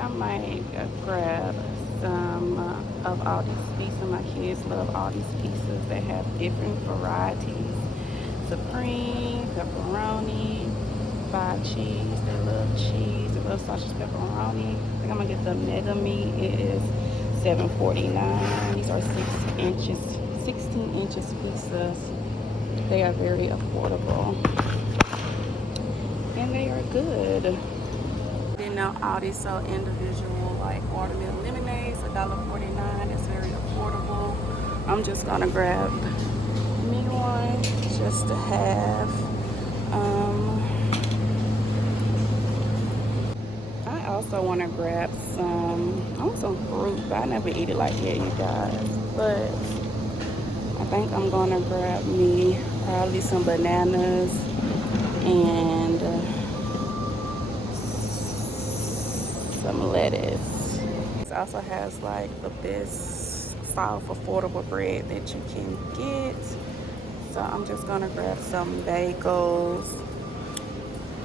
I might grab some of Aldi's pieces. My kids love Aldi's pieces. They have different varieties. Supreme, pepperoni, fried cheese. They love cheese. They love sausage pepperoni. I think I'm gonna get the mega meat. It is $7.49. These are 16 inches pieces. They are very affordable and they are good. You know, Aldi sell individual like watermelon lemonades, $1.49. It's very affordable. I'm just gonna grab me one just to have. I also want to grab I want some fruit, but I never eat it like that, you guys. But I think I'm gonna grab me probably some bananas and some lettuce. It also has like the best soft affordable bread that you can get. So I'm just gonna grab some bagels.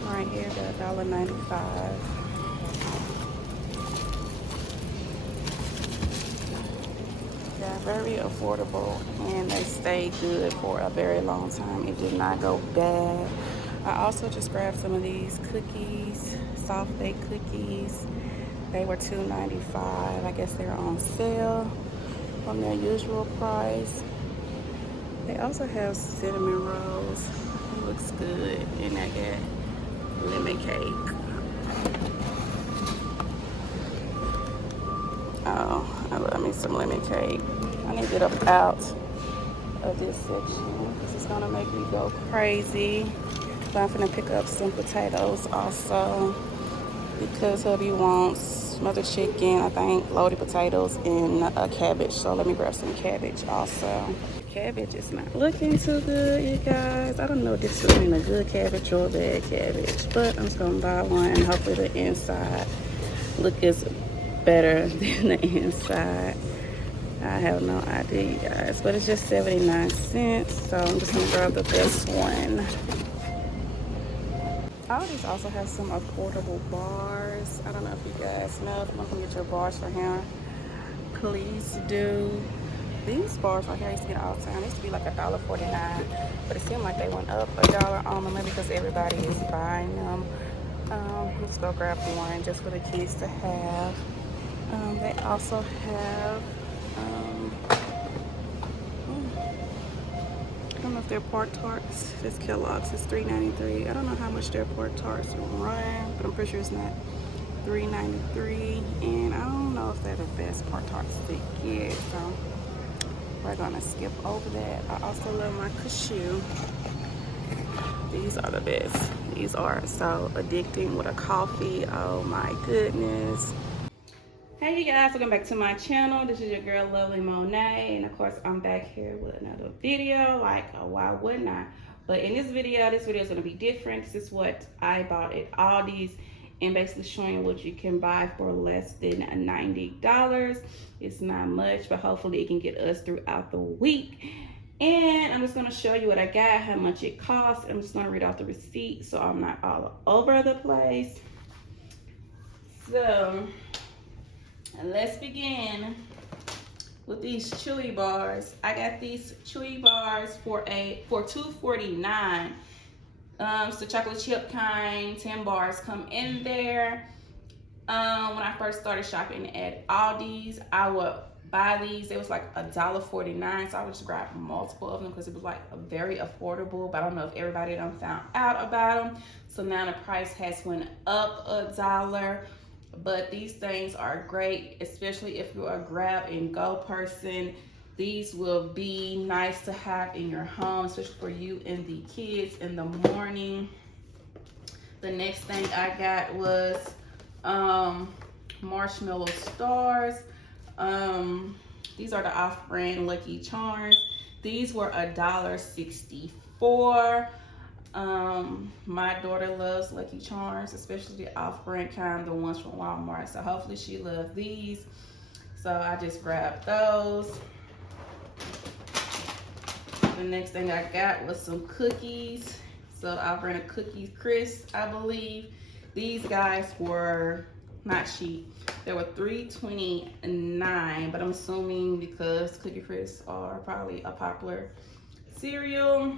Right here, they're $1.95. They're very affordable and they stay good for a very long time. It did not go bad. I also just grabbed some of these cookies, soft baked cookies. They were $2.95. I guess they're on sale from their usual price. They also have cinnamon rolls. It looks good. And I get lemon cake. Oh, I love me some lemon cake. I need to get up out of this section. This is gonna make me go crazy. But I'm gonna pick up some potatoes also because hubby wants smothered chicken, I think, loaded potatoes, and cabbage. So let me grab some cabbage also. Cabbage is not looking too good, you guys. I don't know if this is between a good cabbage or a bad cabbage, but I'm just gonna buy one. Hopefully the inside look is better than the inside. I have no idea, you guys, but it's just 79 cents, so I'm just gonna grab the best one. Aldi's also has some affordable bars. I don't know if you guys know. If you want to get your bars for him, please do. These bars right here I used to get all the time. They used to be like $1.49, but it seemed like they went up $1 on them, maybe because everybody is buying them. Let's go grab one just for the kids to have. They also have, I don't know if they're pork tarts. This Kellogg's is $3.93. I don't know how much their pork tarts run, but I'm pretty sure it's not $3.93. And I don't know if they're the best pork tarts to get, so we're gonna skip over that. I also love my cashew. These are the best. These are so addicting with a coffee. Oh my goodness. Hey you guys, welcome back to my channel. This is your girl Lovely Monet, and of course I'm back here with another video. Like, why wouldn't I? But in this video is going to be different. This is what I bought at Aldi's, and basically showing what you can buy for less than $90. It's not much, but hopefully it can get us throughout the week. And I'm just going to show you what I got, how much it costs. I'm just going to read off the receipt so I'm not all over the place. So let's begin with these chewy bars. I got these chewy bars for $2.49. It's the chocolate chip kind. 10 bars come in there. When I first started shopping at Aldi's, I would buy these. It was like $1.49, so I would just grab multiple of them because it was like very affordable. But I don't know if everybody done found out about them. So now the price has went up $1. But these things are great, especially if you're a grab and go person. These will be nice to have in your home, especially for you and the kids in the morning. The next thing I got was marshmallow stars. These are the off-brand Lucky Charms. These were $1.64. My daughter loves Lucky Charms, especially the off-brand kind, the ones from Walmart. So hopefully she loves these. So I just grabbed those. The next thing I got was some cookies. So off-brand Cookies Crisp, I believe. These guys were not cheap. They were $3.29, but I'm assuming because Cookie Crisps are probably a popular cereal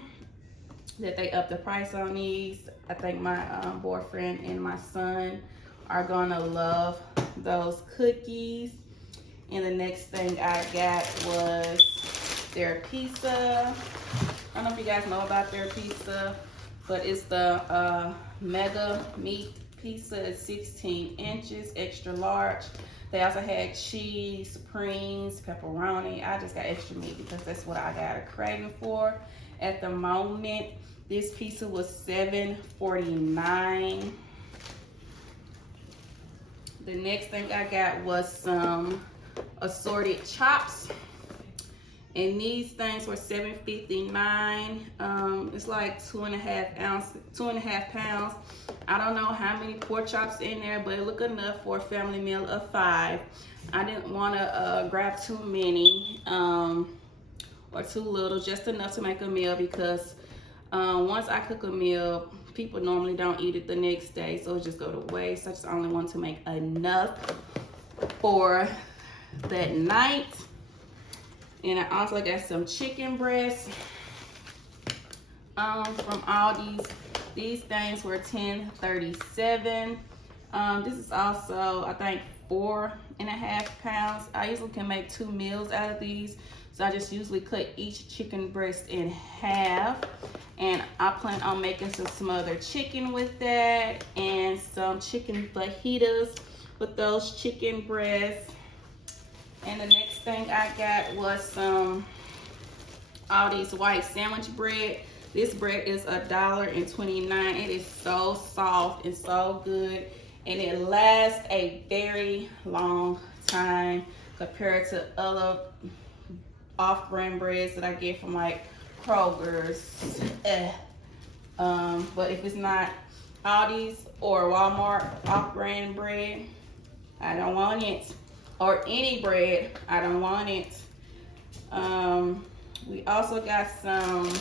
that they upped the price on these. I think my boyfriend and my son are gonna love those cookies. And the next thing I got was their pizza. I don't know if you guys know about their pizza, but it's the mega meat pizza. It's 16 inches, extra large. They also had cheese, supremes, pepperoni. I just got extra meat because that's what I got a craving for at the moment. This pizza was $7.49. The next thing I got was some assorted chops. And these things were $7.59. It's like 2.5 pounds. I don't know how many pork chops in there, but it looked enough for a family meal of 5. I didn't want to grab too many or too little, just enough to make a meal because once I cook a meal, people normally don't eat it the next day, so it just go to waste. I just only want to make enough for that night. And I also got some chicken breasts from Aldi. These things were $10.37. This is also, I think, 4.5 pounds. I usually can make 2 meals out of these. So I just usually cut each chicken breast in half. And I plan on making some smothered chicken with that and some chicken fajitas with those chicken breasts. And the next thing I got was some Aldi's white sandwich bread. This bread is $1.29. It is so soft and so good, and it lasts a very long time compared to other off-brand breads that I get from like Kroger's. But if it's not Aldi's or Walmart off-brand bread, I don't want it. Or any bread, I don't want it. We also got some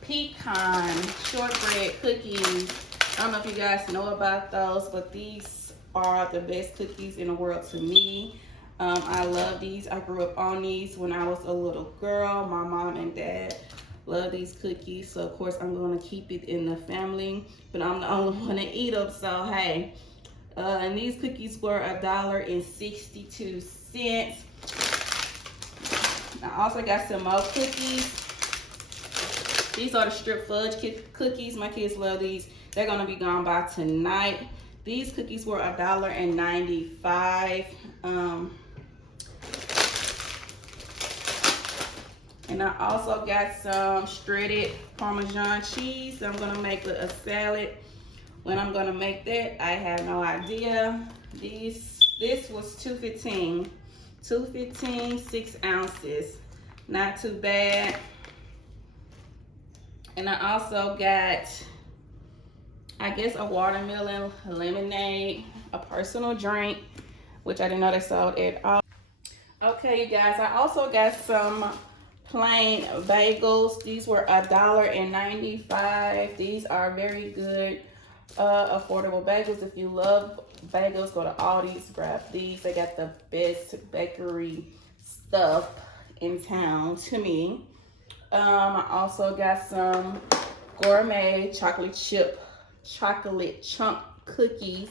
pecan shortbread cookies. I don't know if you guys know about those, but these are the best cookies in the world to me. I love these. I grew up on these when I was a little girl. My mom and dad love these cookies, so of course I'm going to keep it in the family, but I'm the only one to eat them, so hey. And these cookies were $1.62. I also got some more cookies. These are the strip fudge cookies. My kids love these. They're gonna be gone by tonight. These cookies were $1.95. And I also got some shredded Parmesan cheese. I'm gonna make a salad. When I'm gonna make that, I have no idea. This was $2.15. $2.15, 6 ounces. Not too bad. And I also got, I guess, a watermelon lemonade, a personal drink, which I didn't know they sold at all. Okay, you guys, I also got some plain bagels. These were $1.95. These are very good, affordable bagels. If you love bagels, go to Aldi's, grab these. They got the best bakery stuff in town to me. I also got some gourmet chocolate chunk cookies.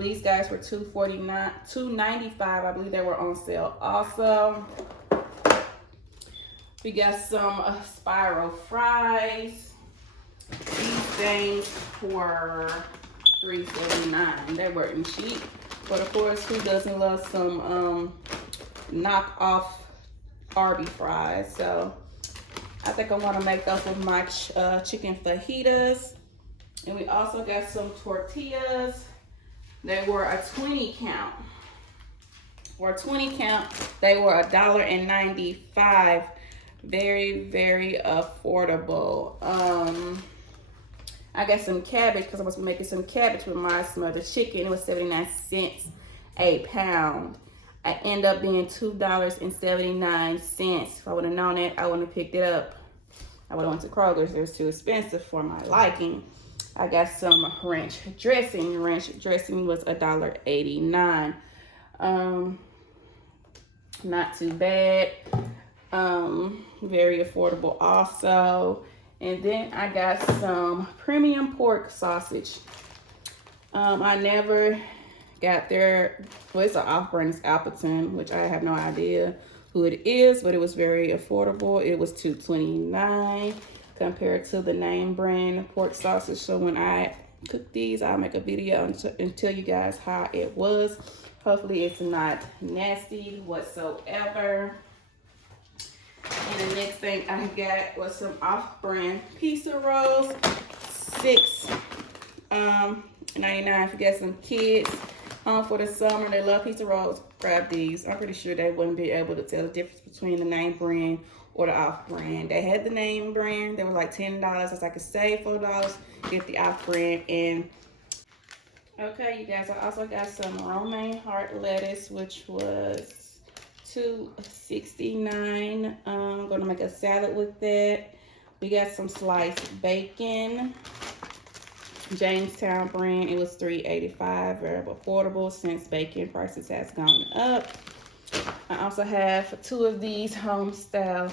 These guys were $2.95. I believe they were on sale also. We got some spiral fries. These things were $3.79. They weren't cheap, but of course, who doesn't love some knockoff Arby fries? So I think I want to make those with my chicken fajitas. And we also got some tortillas. They were a 20 count. For 20 count, they were $1.95. Very, very affordable. I got some cabbage because I was making some cabbage with my smothered chicken. It was 79 cents a pound. I end up being $2.79. If I would have known that, I wouldn't have picked it up. I would have went to Kroger's. It was too expensive for my liking. I got some ranch dressing. Ranch dressing was $1.89. Not too bad. Very affordable also. And then I got some premium pork sausage. I never got their, well, it's an off-brand, it's Appleton, which I have no idea who it is, but it was very affordable. It was $2.29 compared to the name brand pork sausage. So when I cook these, I'll make a video and tell you guys how it was. Hopefully it's not nasty whatsoever. And the next thing I got was some off-brand pizza rolls. $6.99 if you got some kids for the summer. They love pizza rolls. Grab these. I'm pretty sure they wouldn't be able to tell the difference between the name brand or the off-brand. They had the name brand. They were like $10. So I could save $4, get the off-brand. And okay, you guys, I also got some romaine heart lettuce, which was $2.69. I'm gonna make a salad with that. We got some sliced bacon, Jamestown brand. It was $3.85, very affordable since bacon prices has gone up. I also have 2 of these home style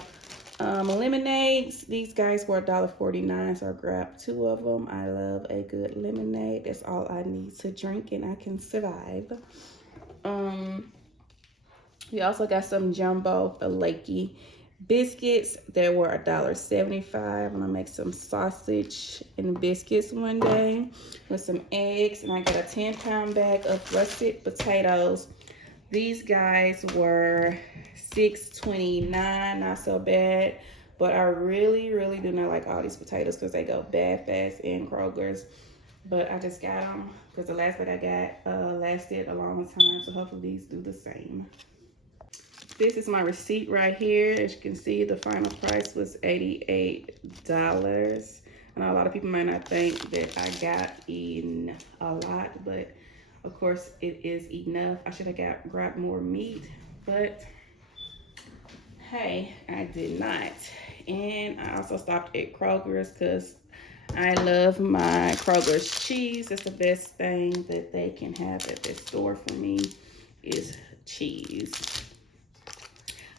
lemonades. These guys were $1.49, so I grabbed 2 of them. I love a good lemonade. That's all I need to drink and I can survive. We also got some jumbo flaky biscuits. They were $1.75. I'm gonna make some sausage and biscuits one day with some eggs. And I got a 10-pound bag of russet potatoes. These guys were $6.29, not so bad. But I really, really do not like all these potatoes because they go bad fast in Kroger's. But I just got them because the last bag I got lasted a long time. So hopefully these do the same. This is my receipt right here. As you can see, the final price was $88. I know a lot of people might not think that I got in a lot, but of course it is enough. I should have grabbed more meat, but hey, I did not. And I also stopped at Kroger's because I love my Kroger's cheese. It's the best thing that they can have at their store for me is cheese.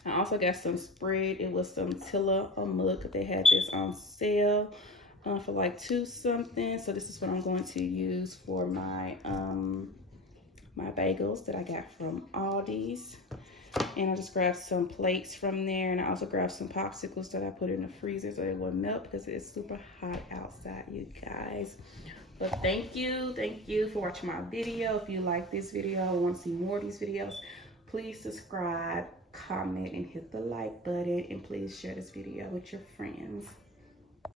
I also got some spread. It was some Tillamook. They had this on sale for like $2 something. So this is what I'm going to use for my my bagels that I got from Aldi's. And I just grabbed some plates from there, and I also grabbed some popsicles that I put in the freezer so it wouldn't melt because it's super hot outside, you guys. But thank you for watching my video. If you like this video or want to see more of these videos, please subscribe, comment, and hit the like button, and please share this video with your friends.